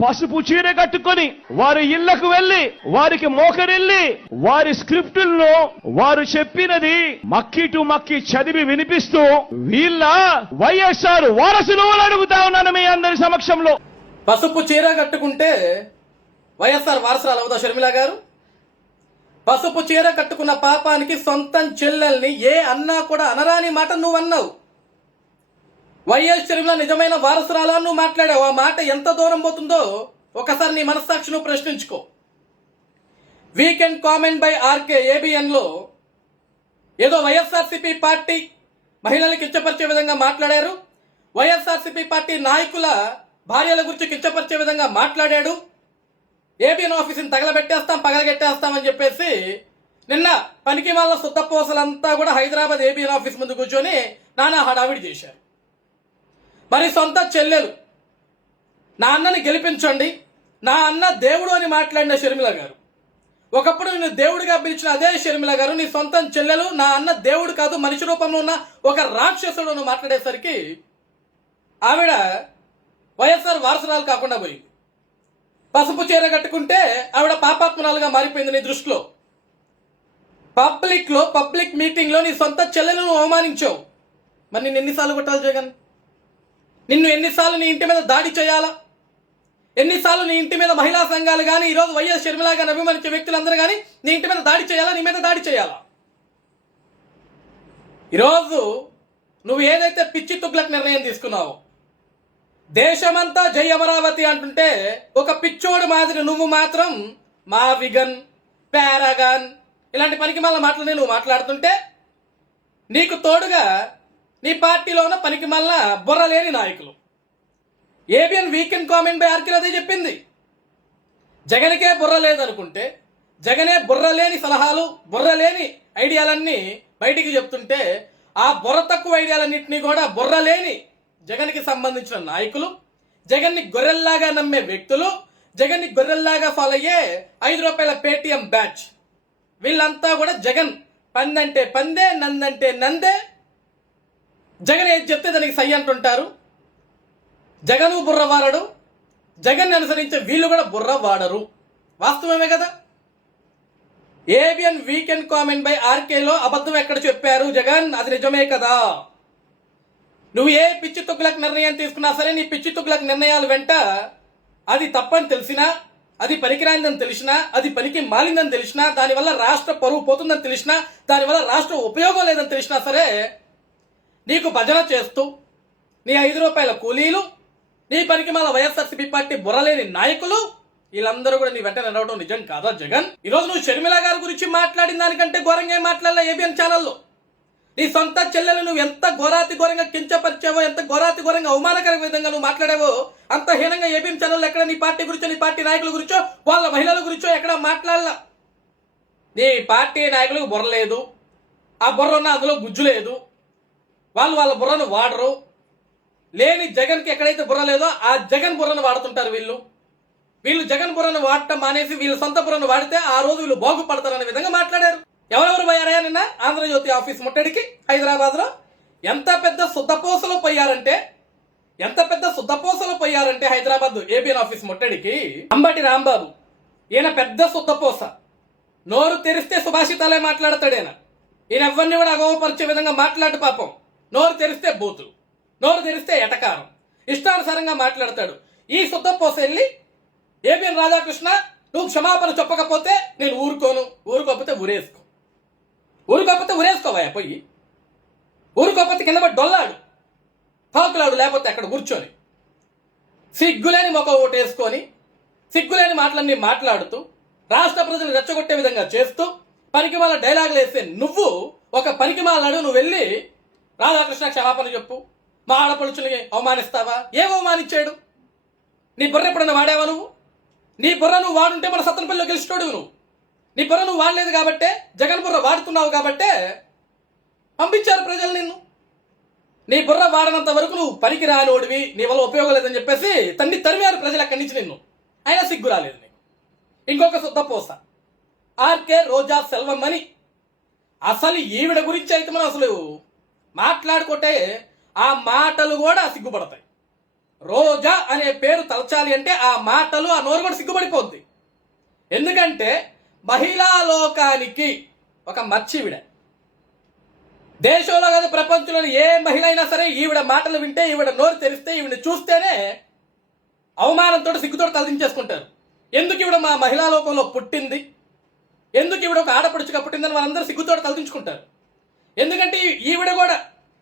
పసుపు చీర కట్టుకొని వారి ఇళ్లకు వెళ్లి వారికి మోకరిల్లి వారి స్క్రిప్టులను వారు చెప్పినది మక్కి టు మక్కి చదివి వినిపిస్తూ వీళ్ళ వైఎస్ఆర్ వారసులు అని అడుగుతా ఉన్నాను మీ అందరి సమక్షంలో. పసుపు చీర కట్టుకుంటే వైఎస్ఆర్ వారసురాలు అవుతా షర్మిల గారు? పసుపు చీర కట్టుకున్న పాపానికి సొంతం చెల్లెల్ని ఏ అన్నా కూడా అనరాని మాట నువ్వు అన్నావు. వైఎస్ షర్మిల నిజమైన వారసురాలా నువ్వు మాట్లాడావు. ఆ మాట ఎంత దూరం పోతుందో ఒకసారి నీ మనస్సాక్షిని ప్రశ్నించుకో. Weekend comment by RK ABN లో ఏదో వైఎస్ఆర్సీపీ పార్టీ మహిళల్ని కించపరిచే విధంగా మాట్లాడారు, వైఎస్ఆర్సీపీ పార్టీ నాయకుల భార్యల గురించి కించపరిచే విధంగా మాట్లాడాడు, ఏబిఎన్ ఆఫీసుని తగలబెట్టేస్తాం పగలగెట్టేస్తామని చెప్పేసి నిన్న పనికి వాళ్ళ సుత్తపోసలంతా కూడా హైదరాబాద్ ఏబిఎన్ ఆఫీస్ ముందు కూర్చొని నానా హడావిడి చేశారు. మరి సొంత చెల్లెలు నా అన్నని గెలిపించండి, నా అన్న దేవుడు అని మాట్లాడిన షర్మిల గారు, ఒకప్పుడు నేను దేవుడిగా పిలిచిన అదే షర్మిల గారు నీ సొంతం చెల్లెలు నా అన్న దేవుడు కాదు మనిషి రూపంలో ఉన్న ఒక రాక్షసుడు మాట్లాడేసరికి ఆవిడ వైఎస్ఆర్ వారసురాలు కాకుండా పోయింది. పసుపు చీర కట్టుకుంటే ఆవిడ పాపాత్మరాలుగా మారిపోయింది నీ దృష్టిలో. పబ్లిక్ మీటింగ్ లో నీ సొంత చెల్లెలను అవమానించావు. మరి నిన్ను ఎన్నిసార్లు కొట్టాలి జగన్? నిన్ను ఎన్నిసార్లు నీ ఇంటి మీద దాడి చేయాలా? ఎన్నిసార్లు నీ ఇంటి మీద మహిళా సంఘాలు కానీ ఈరోజు వైఎస్ షర్మిల గారిని అభిమానించే వ్యక్తులందరూ కానీ నీ ఇంటి మీద దాడి చేయాలా, నీ మీద దాడి చేయాలా? ఈరోజు నువ్వు ఏదైతే పిచ్చి తుగ్లక్ నిర్ణయం తీసుకున్నావో, దేశమంతా జై అమరావతి అంటుంటే ఒక పిచ్చోడు మాదిరి నువ్వు మాత్రం మా విగన్ పారాగాన్ ఇలాంటి పనికి మళ్ళీ మాటలు నువ్వు మాట్లాడుతుంటే నీకు తోడుగా నీ పార్టీలో ఉన్న పనికి మళ్ళా బుర్రలేని నాయకులు. ABN weekend comment by RK అదే చెప్పింది. జగన్కే బుర్ర లేదనుకుంటే జగనే బుర్రలేని సలహాలు బుర్రలేని ఐడియాలన్నీ బయటికి చెప్తుంటే ఆ బుర్ర తక్కువ ఐడియాలన్నింటినీ కూడా బుర్రలేని జగన్కి సంబంధించిన నాయకులు, జగన్ని గొర్రెల్లాగా నమ్మే వ్యక్తులు, జగన్ని గొర్రెల్లాగా ఫాలో అయ్యే 5 రూపాయల పేటిఎం బ్యాచ్ వీళ్ళంతా కూడా జగన్ పందంటే పందే నందంటే నందే, జగన్ ఏది చెప్తే దానికి సై అంటుంటారు. జగను బుర్ర వాడడు, జగన్ అనుసరించే వీళ్ళు కూడా బుర్ర వాడరు. వాస్తవమే కదా. ఏబిఎన్ వీకెండ్ కామెంట్ బై ఆర్కేలో అబద్ధం ఎక్కడ చెప్పారు జగన్? అది నిజమే కదా. నువ్వు ఏ పిచ్చి తుగ్గులకు నిర్ణయం తీసుకున్నా సరే నీ పిచ్చి తుగ్గులకు నిర్ణయాలు వెంట అది తప్పని తెలిసినా, అది పనికిరానిదని తెలిసినా, అది పనికి మాలిందని తెలిసినా, దానివల్ల రాష్ట్ర పరువు పోతుందని తెలిసినా, దానివల్ల రాష్ట్ర ఉపయోగం లేదని తెలిసినా సరే నీకు భజన చేస్తూ నీ 5 రూపాయల కూలీలు, నీ పనికి మాల వైఎస్ఆర్సీపీ పార్టీ బుర్రలేని నాయకులు వీళ్ళందరూ కూడా నీ వెంట నడవడం నిజం కాదా జగన్? ఈరోజు నువ్వు షర్మిల గారి గురించి మాట్లాడిన దానికంటే ఘోరంగా మాట్లాడలే ఏబిఎన్ ఛానల్లో. నీ సొంత చెల్లెలు నువ్వు ఎంత ఘోరాతి ఘోరంగా కించపరిచావో, ఎంత ఘోరాతి ఘోరంగా అవమానకర విధంగా నువ్వు మాట్లాడావో అంత హీనంగా ఏబిఎన్ ఛానల్లో ఎక్కడ నీ పార్టీ గురించో, నీ పార్టీ నాయకుల గురించో, వాళ్ళ మహిళల గురించో ఎక్కడ మాట్లాడలా. నీ పార్టీ నాయకులకు బుర్ర లేదు, ఆ బుర్ర ఉన్న అందులో గుజ్జు లేదు, వాళ్ళు వాళ్ళ బుర్రను వాడరు. లేని జగన్కి ఎక్కడైతే బుర్ర లేదో ఆ జగన్ బుర్రను వాడుతుంటారు వీళ్ళు జగన్ బుర్రను వాడటం మానేసి వీళ్ళ సొంత బుర్రను వాడితే ఆ రోజు వీళ్ళు బాగుపడతారనే విధంగా మాట్లాడారు. ఎవరెవరు పోయారా నిన్న ఆంధ్రజ్యోతి ఆఫీస్ ముట్టడికి హైదరాబాద్ లో? ఎంత పెద్ద శుద్ధపోసలు పోయారంటే హైదరాబాద్ ఏబిఎన్ ఆఫీస్ ముట్టడికి అంబటి రాంబాబు, ఈయన పెద్ద శుద్ధపోస. నోరు తెరిస్తే సుభాషితాలే మాట్లాడతాడు ఈయన ఎవరిని కూడా అగౌరవపరిచే విధంగా మాట్లాడు. పాపం నోరు తెరిస్తే బూతులు, నోరు తెరిస్తే ఎటకారం, ఇష్టానుసారంగా మాట్లాడతాడు. ఈ శుద్ధపోస వెళ్ళి ఏబిఎన్ రాధాకృష్ణ నువ్వు క్షమాపణ చెప్పకపోతే నేను ఊరుకోకపోతే ఊరేసుకోవా పోయి, ఊరుకోకపోతే కింద పడి డొల్లాడు, తాకులాడు, లేకపోతే అక్కడ కూర్చొని సిగ్గులేని మొక్క ఓటేసుకొని సిగ్గులేని మాటలన్నీ మాట్లాడుతూ రాష్ట్ర ప్రజలు రెచ్చగొట్టే విధంగా చేస్తూ పనికి వాళ్ళ డైలాగులు వేస్తే నువ్వు ఒక పనికి మాలాడు. నువ్వు వెళ్ళి రాధాకృష్ణ క్షమాపణ చెప్పు, మా ఆడపడుచుని అవమానిస్తావా? ఏం అవమానించాడు? నీ బుర్ర ఎప్పుడన్నా వాడావా నువ్వు? నీ బుర్ర నువ్వు వాడుంటే మన సత్తనపల్లిలో గెలిచినోడు నువ్వు. నీ బుర్ర నువ్వు వాడలేదు కాబట్టే, జగన్ బుర్ర వాడుతున్నావు కాబట్టే పంపించారు ప్రజలు నిన్ను. నీ బుర్ర వాడనంత వరకు నువ్వు పనికి రానోడివి, నీ వల్ల ఉపయోగం లేదని చెప్పేసి తరిమారు ప్రజలు అక్కడి నుంచి నిన్ను. అయినా సిగ్గు రాలేదు నీకు. ఇంకొక శుద్ధపోస ఆర్కే రోజా సెల్వం అని, అసలు ఈవిడ గురించి అయితే మనం అసలు మాట్లాడుకుంటే ఆ మాటలు కూడా సిగ్గుపడతాయి. రోజా అనే పేరు తలచాలి అంటే ఆ మాటలు ఆ నోరు కూడా సిగ్గుపడిపోద్ది. ఎందుకంటే మహిళా లోకానికి ఒక మర్చివిడ. దేశంలో కాదు ప్రపంచంలోని ఏ మహిళ అయినా సరే ఈవిడ మాటలు వింటే, ఈవిడ నోరు తెరిస్తే, ఈవిడ చూస్తేనే అవమానంతో సిగ్గుతో తలదించేసుకుంటారు. ఎందుకు ఈవిడ మా మహిళా లోకంలో పుట్టింది, ఎందుకు ఈవిడ ఒక ఆడపడుచుగా పుట్టిందని వాళ్ళందరూ సిగ్గుతో తలదించుకుంటారు. ఎందుకంటే ఈవిడ కూడా,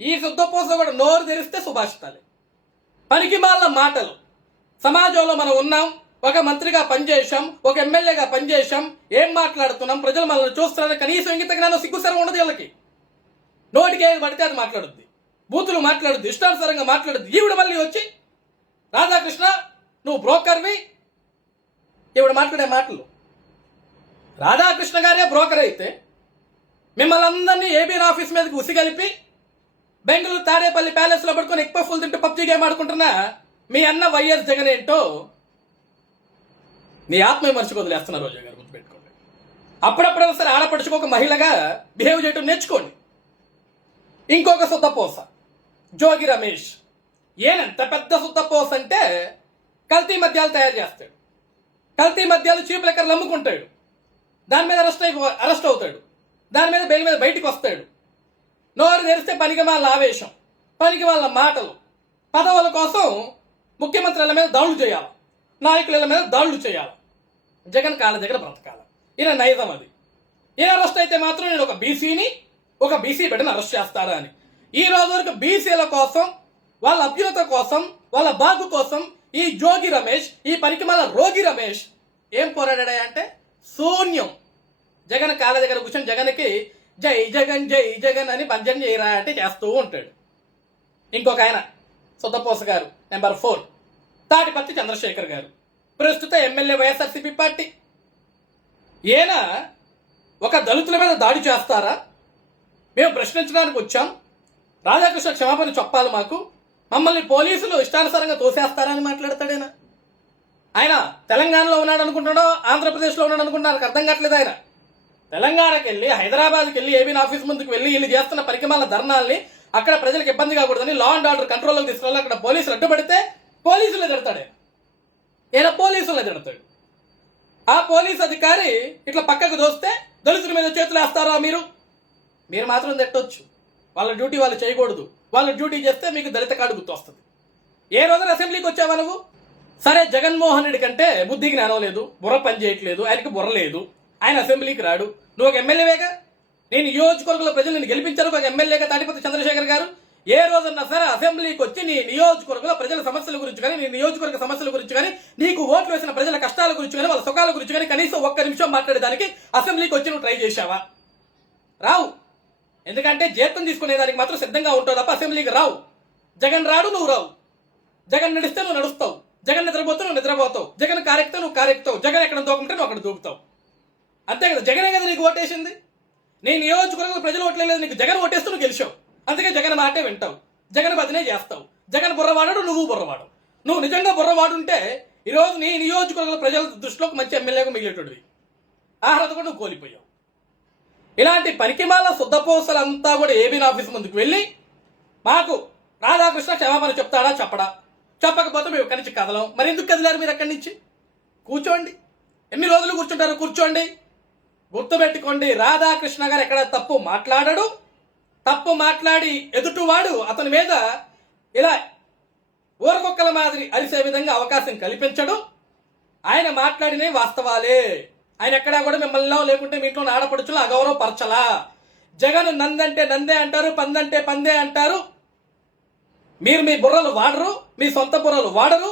ఈ శుద్ధపోస కూడా నోరు తెరిస్తే సుభాషితాలే, పనికి మాల మాటలు. సమాజంలో మనం ఉన్నాం, ఒక మంత్రిగా పనిచేశాం, ఒక ఎమ్మెల్యేగా పనిచేశాం, ఏం మాట్లాడుతున్నాం, ప్రజలు మనల్ని చూస్తున్నారు, కనీసం ఇంగిత జ్ఞానం సిగ్గుసరం ఉండదు వీళ్ళకి. నోటికి ఏది పడితే అది మాట్లాడుద్ది, బూతులు మాట్లాడుద్ది, ఇష్టానుసారంగా మాట్లాడుద్ది. ఈవిడ మళ్ళీ వచ్చి రాధాకృష్ణ నువ్వు బ్రోకర్వి, ఈవిడ మాట్లాడే మాటలు. రాధాకృష్ణ గారే బ్రోకర్ అయితే మిమ్మల్ని అందరినీ ఏబీఎన్ ఆఫీస్ మీదకి ఉసిగలిపి బెంగళూరు తాడేపల్లి ప్యాలెస్ లో పడుకొని ఎక్కువ ఫుల్ తింటూ పబ్జీ గేమ్ ఆడుకుంటున్నా మీ అన్న వైఎస్ జగన్ ఏంటో నీ ఆత్మవిమర్శకు వదిలేస్తున్నారు. రోజా గారు గుర్తుపెట్టుకోండి. అప్పుడప్పుడైనా సరే ఆడపడుచుకు ఒక మహిళగా బిహేవ్ చేయటం నేర్చుకోండి. ఇంకొక సుత్తపోస జోగి రమేష్. ఏనంత పెద్ద సుత్తపోస అంటే కల్తీ మద్యాలు తయారు చేస్తాడు, కల్తీ మద్యాలు చీప్ లెక్కర్లు అమ్ముకుంటాడు, దాని మీద అరెస్ట్ అవుతాడు, దాని మీద బెయిల్ మీద బయటికి వస్తాడు. నోరు తెరిస్తే పనికి వాళ్ళ ఆవేశం, పనికి వాళ్ళ మాటలు, పదవుల కోసం ముఖ్యమంత్రుల మీద దాడులు చేయాలి, నాయకుల మీద దాడులు చేయాలి. జగన్ కాళ్ళ దగ్గర బ్రతకాలి. ఈయన నైజం అది. ఈయన అరెస్ట్ అయితే మాత్రం నేను ఒక బీసీని, ఒక బీసీ బిడ్డను అరెస్ట్ చేస్తారా అని. ఈ రోజు వరకు బీసీల కోసం, వాళ్ళ అభ్యున్నత కోసం, వాళ్ళ బాగు కోసం ఈ జోగి రమేష్, ఈ పనికి మళ్ళా రోగి రమేష్ ఏం పోరాడా అంటే శూన్యం. జగన్ కాళ్ళ దగ్గర కూర్చొని జగన్కి జై జగన్ జై జగన్ అని భజన చేయరా అంటే చేస్తూ ఉంటాడు. ఇంకొక ఆయన సుద్దపోస గారు నెంబర్ 4 తాడిపత్రి చంద్రశేఖర్ గారు, ప్రస్తుత ఎమ్మెల్యే వైఎస్ఆర్సీపీ పార్టీ. ఈయన ఒక దళితుల మీద దాడి చేస్తారా, మేము ప్రశ్నించడానికి వచ్చాం, రాధాకృష్ణ క్షమాపణ చెప్పాలి మాకు, మమ్మల్ని పోలీసులు ఇష్టానుసారంగా తోసేస్తారని మాట్లాడతాడు. ఆయన తెలంగాణలో ఉన్నాడు అనుకుంటాడో ఆంధ్రప్రదేశ్లో ఉన్నాడు అనుకుంటున్నా నాకు అర్థం కావట్లేదు. ఆయన తెలంగాణకి వెళ్ళి, హైదరాబాద్కి వెళ్ళి, ఏబీఎన్ ఆఫీస్ ముందుకు వెళ్ళి వీళ్ళు చేస్తున్న పరికమాల ధర్నాల్ని అక్కడ ప్రజలకు ఇబ్బంది కాకూడదని లా అండ్ ఆర్డర్ కంట్రోల్లోకి తీసుకురావాలి. అక్కడ పోలీసులు అడ్డుపడితే పోలీసులు తిడతాడు. ఈయన పోలీసులు తిడతాడు. ఆ పోలీస్ అధికారి ఇట్లా పక్కకు దోస్తే దళితుల మీద చేతులు వేస్తారా మీరు మాత్రం తిట్టొచ్చు. వాళ్ళ డ్యూటీ వాళ్ళు చేయకూడదు. వాళ్ళ డ్యూటీ చేస్తే మీకు దళిత కార్డు గుర్తు వస్తుంది. ఏ రోజున అసెంబ్లీకి వచ్చావా నువ్వు? సరే, జగన్మోహన్ రెడ్డి కంటే బుద్ధి జ్ఞానం లేదు, బుర్ర పని చేయట్లేదు, ఆయనకి బుర్ర లేదు, ఆయన అసెంబ్లీకి రాడు. నువ్వు ఒక ఎమ్మెల్యేగా, నేను నియోజకవర్గంలో ప్రజలు నేను గెలిపించారు ఒక ఎమ్మెల్యేగా తాడిపత్రి చంద్రశేఖర్ గారు. ఏ రోజున్నా సరే అసెంబ్లీకి వచ్చి నీ నియోజకవర్గంలో ప్రజల సమస్యల గురించి కానీ, నీ నియోజకవర్గ సమస్యల గురించి కానీ, నీకు ఓట్లు వేసిన ప్రజల కష్టాల గురించి కానీ, వాళ్ళ సుఖాల గురించి కానీ కనీసం ఒక్క నిమిషం మాట్లాడేదానికి అసెంబ్లీకి వచ్చి నువ్వు ట్రై చేశావా? రావు. ఎందుకంటే జీతం తీసుకునేదానికి మాత్రం సిద్ధంగా ఉంటావు తప్ప అసెంబ్లీకి రావు. జగన్ రాడు, నువ్వు రావు. జగన్ నడిస్తే నువ్వు నడుస్తావు, జగన్ నిద్రపోతే నువ్వు నిద్రపోతావు, జగన్ కారెక్తావు నువ్వు కారెక్తావు, జగన్ ఎక్కడ దూకుంటే నువ్వు అక్కడ దూకుతావు. అంతే కదా, జగనే కదా నీకు ఓటేసింది. నీ నియోజకవర్గంలో ప్రజలు ఓట్లేదు, నీకు జగన్ ఓటేస్తూ నువ్వు గెలిచావు. అందుకే జగన్ మాటే వింటావు, జగన్ బదిలే చేస్తావు. జగన్ బుర్రవాడు, నువ్వు బుర్రవాడు. నువ్వు నిజంగా బుర్రవాడుంటే ఈరోజు నీ నియోజకవర్గంలో ప్రజల దృష్టిలో మంచి ఎమ్మెల్యేగా మిగిలేటోడివి. ఆహ్రత కూడా నువ్వు కోల్పోయావు. ఇలాంటి పనికిమాల శుద్ధపోసలంతా కూడా ఏబీఎన్ ఆఫీస్ ముందుకు వెళ్ళి మాకు రాధాకృష్ణ క్షమాపణ చెప్తాడా చెప్పడా, చెప్పకపోతే మేము ఇక్కడి నుంచి కదలం. మరి ఎందుకు కదిలారు మీరు అక్కడి నుంచి? కూర్చోండి. ఎన్ని రోజులు కూర్చుంటారు? కూర్చోండి. గుర్తుపెట్టుకోండి, రాధాకృష్ణ గారు ఎక్కడ తప్పు మాట్లాడాడు. తప్పు మాట్లాడి ఎదుటివాడు అతని మీద ఇలా ఊరకొక్కల మాదిరి అరిసే విధంగా అవకాశం కల్పించడు. ఆయన మాట్లాడినే వాస్తవాలే. ఆయన ఎక్కడా కూడా మిమ్మల్ని లేకుంటే మీ ఇంట్లో ఆడపడుచులు అగౌరవపరచలా. జగన్ నందంటే నందే అంటారు, పందంటే పందే అంటారు. మీరు మీ బుర్రలు వాడరు, మీ సొంత బుర్రలు వాడరు.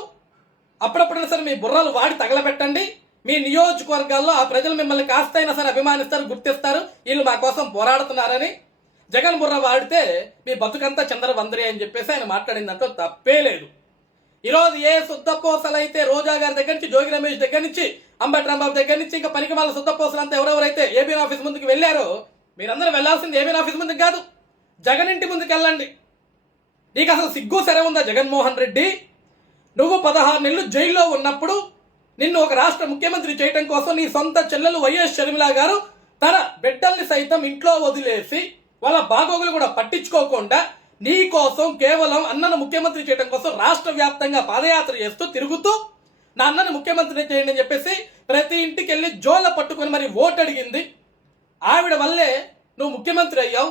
అప్పుడప్పుడైనా సరే మీ బుర్రలు వాడి తగలబెట్టండి. మీ నియోజకవర్గాల్లో ఆ ప్రజలు మిమ్మల్ని కాస్తైనా సరే అభిమానిస్తారు, గుర్తిస్తారు, వీళ్ళు మా కోసం పోరాడుతున్నారని. జగన్ బుర్ర వాడితే మీ బతుకంతా చంద్రవందరి అని చెప్పేసి ఆయన మాట్లాడిందంటూ తప్పే లేదు. ఈరోజు ఏ శుద్ధపోసలైతే రోజా గారి దగ్గర నుంచి, జోగి రమేష్ దగ్గర నుంచి, అంబటి రాంబాబు దగ్గర నుంచి ఇంకా పనికిమాల శుద్ధపోసలంతా ఎవరెవరైతే ఏబీఎన్ ఆఫీస్ ముందుకు వెళ్ళారో మీరందరూ వెళ్లాల్సింది ఏబీఎన్ ఆఫీస్ ముందుకు కాదు, జగన్ ఇంటి ముందుకు వెళ్ళండి. నీకు అసలు సిగ్గు సరే ఉందా జగన్మోహన్ రెడ్డి? నువ్వు 16 నెలలు జైల్లో ఉన్నప్పుడు నిన్ను ఒక రాష్ట్ర ముఖ్యమంత్రి చేయడం కోసం నీ సొంత చెల్లెలు వైఎస్ షర్మిల గారు తన బిడ్డల్ని సైతం ఇంట్లో వదిలేసి వాళ్ళ బాగోగులు కూడా పట్టించుకోకుండా నీ కోసం కేవలం అన్నను ముఖ్యమంత్రి చేయడం కోసం రాష్ట్ర వ్యాప్తంగా పాదయాత్ర చేస్తూ తిరుగుతూ నా అన్నను ముఖ్యమంత్రి చేయండి అని చెప్పేసి ప్రతి ఇంటికి వెళ్ళి జోళ్ళ పట్టుకొని మరి ఓటు అడిగింది. ఆవిడ వల్లే నువ్వు ముఖ్యమంత్రి అయ్యావు.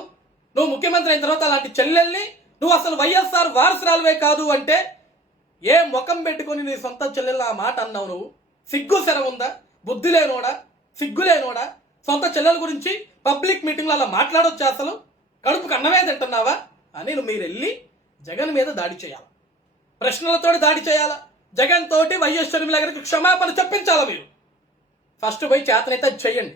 నువ్వు ముఖ్యమంత్రి అయిన తర్వాత అలాంటి చెల్లెల్ని నువ్వు అసలు వైఎస్ఆర్ వారసురాలువే కాదు అంటే ఏ ముఖం పెట్టుకొని నీ సొంత చెల్లెళ్ళు ఆ మాట అన్నావు నువ్వు? సిగ్గు శరం ఉందా? బుద్ధి లేనోడా? సిగ్గు లేనోడా? సొంత చెల్లెల గురించి పబ్లిక్ మీటింగ్లో అలా మాట్లాడొచ్చు? అసలు కడుపుకు అన్నమే తింటున్నావా అని మీరు వెళ్ళి జగన్ మీద దాడి చేయాలి, ప్రశ్నలతో దాడి చేయాలా. జగన్ తోటి వైఎస్ షర్మిల గారికి క్షమాపణ చెప్పించాలా. మీరు ఫస్ట్ పోయి చేతనైతే అది చెయ్యండి.